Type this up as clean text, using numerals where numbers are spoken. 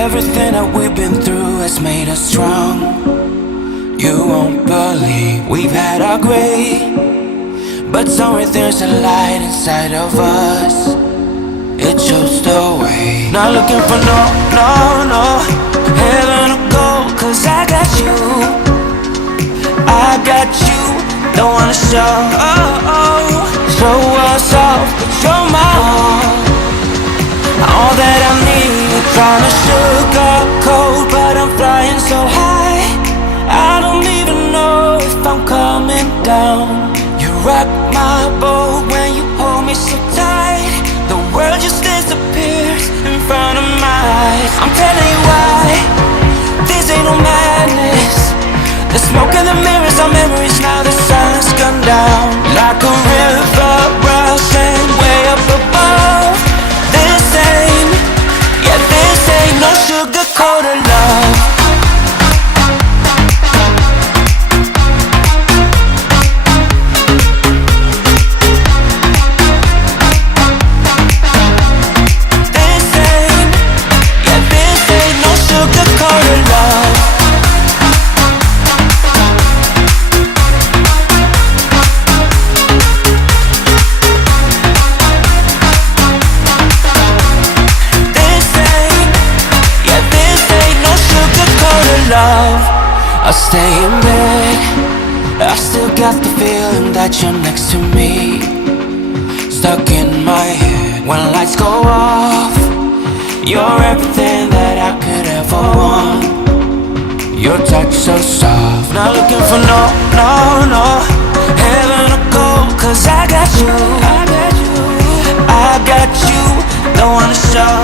Everything that we've been through has made us strong. You won't believe we've had our gray, but somewhere there's a light inside of us. It shows the way. Not looking for no heaven or gold, 'cause I got you. I got you. Don't wanna show us off, but you're my all that I need. Trying to sugarcoat, but I'm flying so high, I don't even know if I'm coming down. You rock my boat when you hold me so tight. The world just disappears in front of my eyes. I'm telling you why, this ain't no madness. The smoke and the mirrors are memories. Now the sun's gone down, like a river rushing way up above. This ain't no sugar-coated love. This ain't no sugar-coated love. Love, I stay in bed, I still got the feeling that you're next to me. Stuck in my head when lights go off. You're everything that I could ever want. Your touch so soft. Not looking for no heaven or gold, 'cause I got you. I got you. Don't wanna show